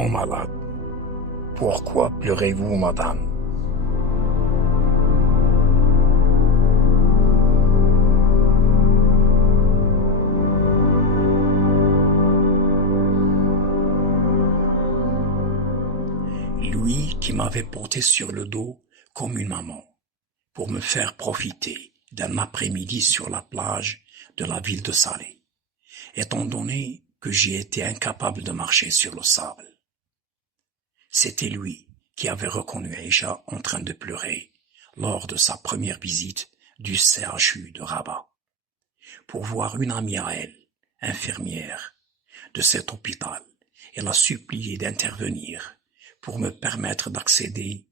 grand malade. Pourquoi pleurez-vous, madame? Lui qui m'avait porté sur le dos comme une maman, pour me faire profiter d'un après-midi sur la plage de la ville de Salé, étant donné que j'y étais incapable de marcher sur le sable. C'était lui qui avait reconnu Aïcha en train de pleurer lors de sa première visite du CHU de Rabat, pour voir une amie à elle, infirmière de cet hôpital, et l'a supplié d'intervenir pour me permettre d'accéder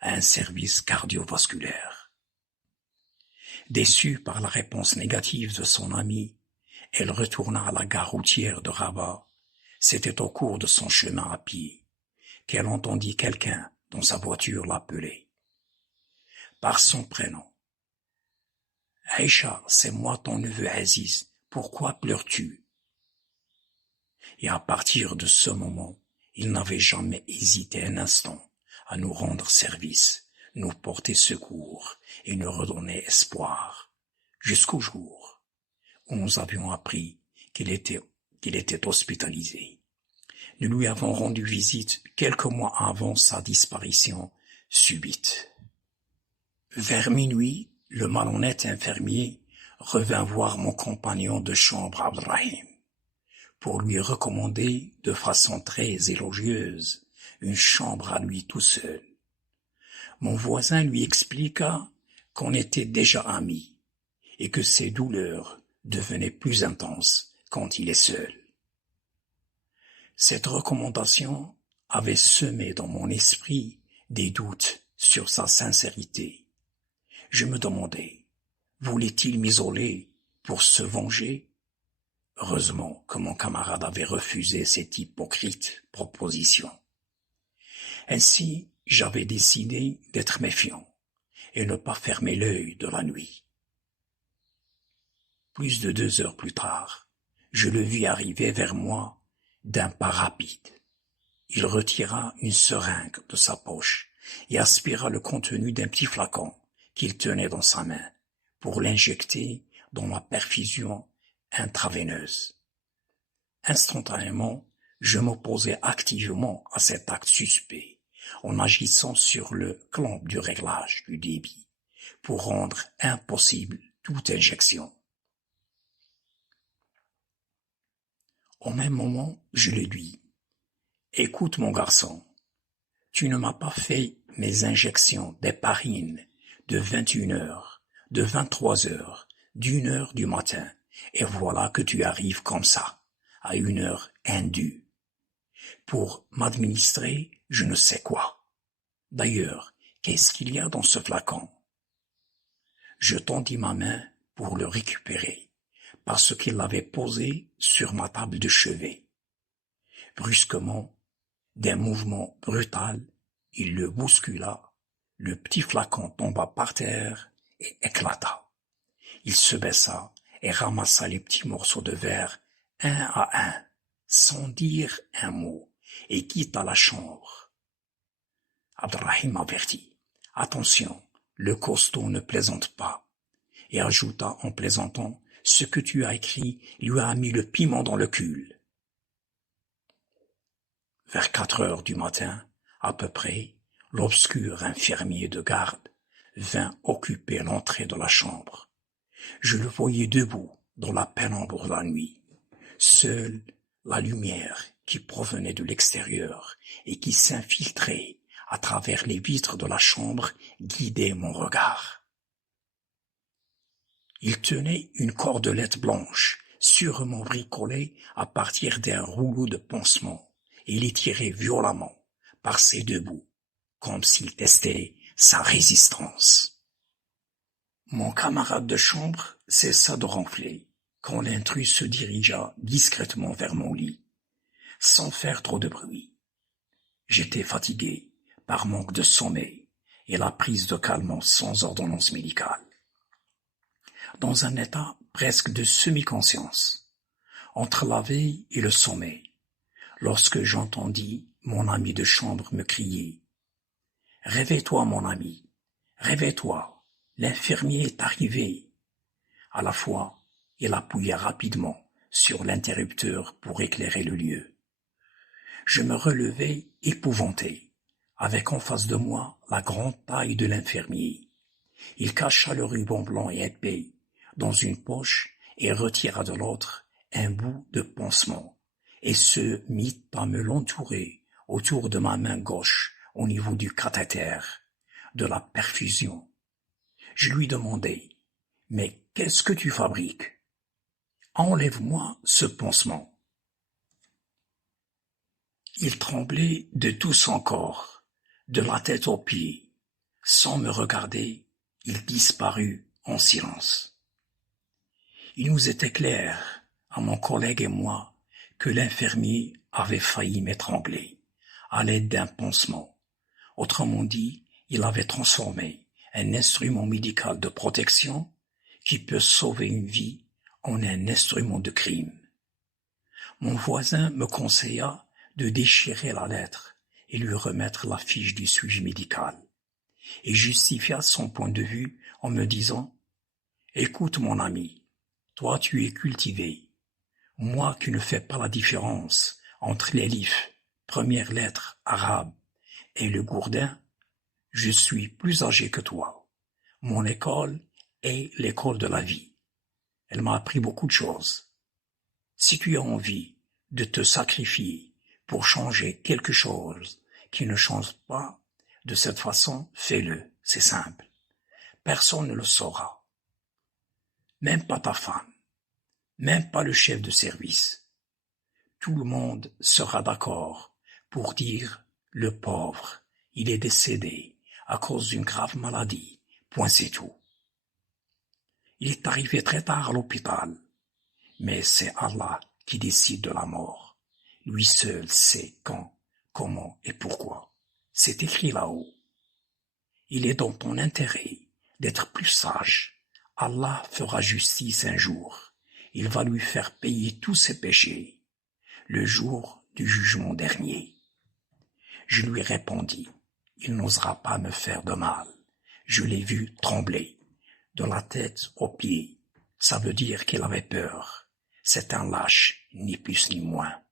à un service cardiovasculaire. Déçue par la réponse négative de son amie, elle retourna à la gare routière de Rabat. C'était au cours de son chemin à pied qu'elle entendit quelqu'un dans sa voiture l'appeler par son prénom. « Aïcha, c'est moi ton neveu Aziz, pourquoi pleures-tu » Et à partir de ce moment, il n'avait jamais hésité un instant à nous rendre service, nous porter secours et nous redonner espoir, jusqu'au jour où nous avions appris qu'il était hospitalisé. Nous lui avons rendu visite quelques mois avant sa disparition subite. Vers minuit, le malhonnête infirmier revint voir mon compagnon de chambre Abdelrahim pour lui recommander de façon très élogieuse une chambre à lui tout seul. Mon voisin lui expliqua qu'on était déjà amis et que ses douleurs devenaient plus intenses quand il est seul. Cette recommandation avait semé dans mon esprit des doutes sur sa sincérité. Je me demandais, voulait-il m'isoler pour se venger? Heureusement que mon camarade avait refusé cette hypocrite proposition. Ainsi, j'avais décidé d'être méfiant et ne pas fermer l'œil de la nuit. Plus de 2 heures plus tard, je le vis arriver vers moi d'un pas rapide. Il retira une seringue de sa poche et aspira le contenu d'un petit flacon qu'il tenait dans sa main pour l'injecter dans ma perfusion intraveineuse. Instantanément, je m'opposais activement à cet acte suspect en agissant sur le clamp du réglage du débit pour rendre impossible toute injection. Au même moment, je lui dis « Écoute mon garçon, tu ne m'as pas fait mes injections d'héparine de 21 heures, de 23 heures, d'1 heure du matin, et voilà que tu arrives comme ça, à une heure indue, pour m'administrer je ne sais quoi. D'ailleurs, qu'est-ce qu'il y a dans ce flacon ?» Je tendis ma main pour le récupérer, parce qu'il l'avait posé sur ma table de chevet. Brusquement, d'un mouvement brutal, il le bouscula, le petit flacon tomba par terre et éclata. Il se baissa et ramassa les petits morceaux de verre un à un, sans dire un mot, et quitta la chambre. Abdelrahim m'avertit « Attention, le costaud ne plaisante pas », et ajouta en plaisantant « Ce que tu as écrit lui a mis le piment dans le cul ». Vers 4 heures du matin, à peu près, l'obscur infirmier de garde vint occuper l'entrée de la chambre. Je le voyais debout dans la pénombre de la nuit. Seule la lumière qui provenait de l'extérieur et qui s'infiltrait à travers les vitres de la chambre guidait mon regard. Il tenait une cordelette blanche, sûrement bricolée à partir d'un rouleau de pansement, et il tirait violemment par ses 2 bouts, comme s'il testait sa résistance. Mon camarade de chambre cessa de ronfler quand l'intrus se dirigea discrètement vers mon lit, sans faire trop de bruit. J'étais fatigué par manque de sommeil et la prise de calmants sans ordonnance médicale, dans un état presque de semi-conscience, entre la veille et le sommeil, lorsque j'entendis mon ami de chambre me criait. Réveille-toi, mon ami, réveille-toi, l'infirmier est arrivé. À la fois, il appuyait rapidement sur l'interrupteur pour éclairer le lieu. Je me relevai épouvanté, avec en face de moi la grande taille de l'infirmier. Il cacha le ruban blanc et épais dans une poche et retira de l'autre un bout de pansement, et se mit à me l'entourer autour de ma main gauche au niveau du cathéter, de la perfusion. Je lui demandai, « Mais qu'est-ce que tu fabriques? Enlève-moi ce pansement. » Il tremblait de tout son corps, de la tête aux pieds. Sans me regarder, il disparut en silence. Il nous était clair, à mon collègue et moi, que l'infirmier avait failli m'étrangler, à l'aide d'un pansement. Autrement dit, il avait transformé un instrument médical de protection qui peut sauver une vie en un instrument de crime. Mon voisin me conseilla de déchirer la lettre et lui remettre la fiche du suivi médical, et justifia son point de vue en me disant « Écoute mon ami, toi tu es cultivé, moi qui ne fais pas la différence entre l'élif, première lettre arabe, et le gourdin, je suis plus âgé que toi. Mon école est l'école de la vie. Elle m'a appris beaucoup de choses. Si tu as envie de te sacrifier pour changer quelque chose qui ne change pas de cette façon, fais-le, c'est simple. Personne ne le saura. Même pas ta femme, même pas le chef de service. Tout le monde sera d'accord pour dire le pauvre, il est décédé à cause d'une grave maladie, point c'est tout. Il est arrivé très tard à l'hôpital, mais c'est Allah qui décide de la mort. Lui seul sait quand, comment et pourquoi. C'est écrit là-haut. Il est dans ton intérêt d'être plus sage. Allah fera justice un jour. Il va lui faire payer tous ses péchés, le jour du jugement dernier. Je lui répondis, il n'osera pas me faire de mal. Je l'ai vu trembler, de la tête aux pieds. Ça veut dire qu'il avait peur. C'est un lâche, ni plus ni moins.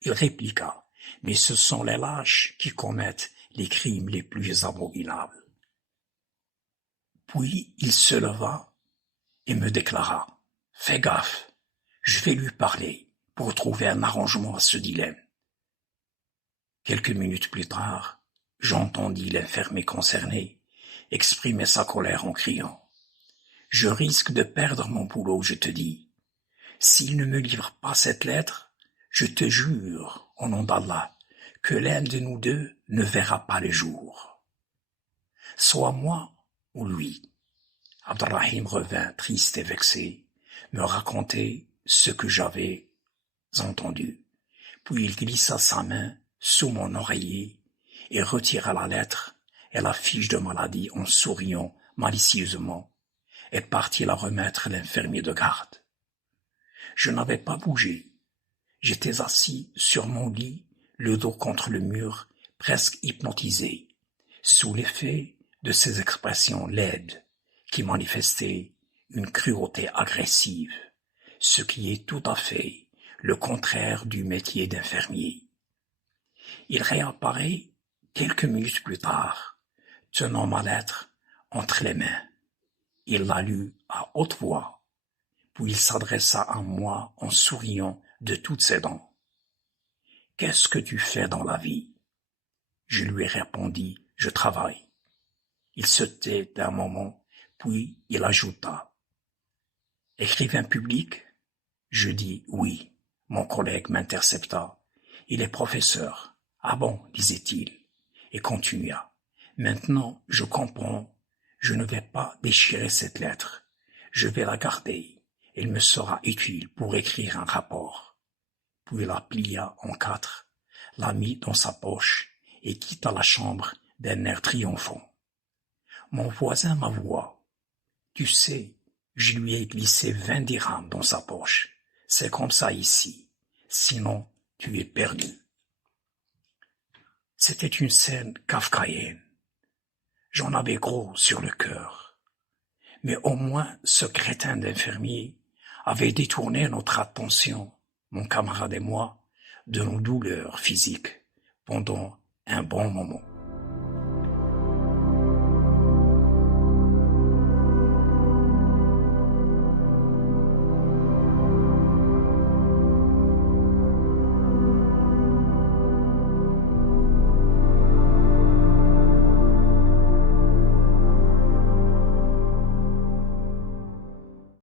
Il répliqua, mais ce sont les lâches qui commettent les crimes les plus abominables. Puis il se leva et me déclara, fais gaffe, je vais lui parler pour trouver un arrangement à ce dilemme. Quelques minutes plus tard, j'entendis l'infirmier concerné exprimer sa colère en criant « Je risque de perdre mon boulot, je te dis. S'il ne me livre pas cette lettre, je te jure, au nom d'Allah, que l'un de nous deux ne verra pas le jour. Soit moi ou lui. » Abdelrahim revint triste et vexé, me raconter ce que j'avais entendu. Puis il glissa sa main sous mon oreiller et retira la lettre et la fiche de maladie en souriant malicieusement et partit la remettre à l'infirmier de garde. Je n'avais pas bougé. J'étais assis sur mon lit, le dos contre le mur, presque hypnotisé, sous l'effet de ces expressions laides qui manifestaient une cruauté agressive, ce qui est tout à fait le contraire du métier d'infirmier. Il réapparaît quelques minutes plus tard, tenant ma lettre entre les mains. Il la lut à haute voix, puis il s'adressa à moi en souriant de toutes ses dents. « Qu'est-ce que tu fais dans la vie ?» Je lui répondis, « Je travaille. » Il se tait un moment, puis il ajouta, « Écrivain public ?» Je dis, « Oui. » Mon collègue m'intercepta. « Il est professeur. »« Ah bon, disait-il, et continua. « Maintenant, je comprends. Je ne vais pas déchirer cette lettre. Je vais la garder. Elle me sera utile pour écrire un rapport. » Puis la plia en quatre, la mit dans sa poche et quitta la chambre d'un air triomphant. Mon voisin m'avoua. « Tu sais, je lui ai glissé 20 dirhams dans sa poche. C'est comme ça ici. Sinon, tu es perdu. » C'était une scène kafkaïenne. J'en avais gros sur le cœur. Mais au moins ce crétin d'infirmier avait détourné notre attention, mon camarade et moi, de nos douleurs physiques pendant un bon moment.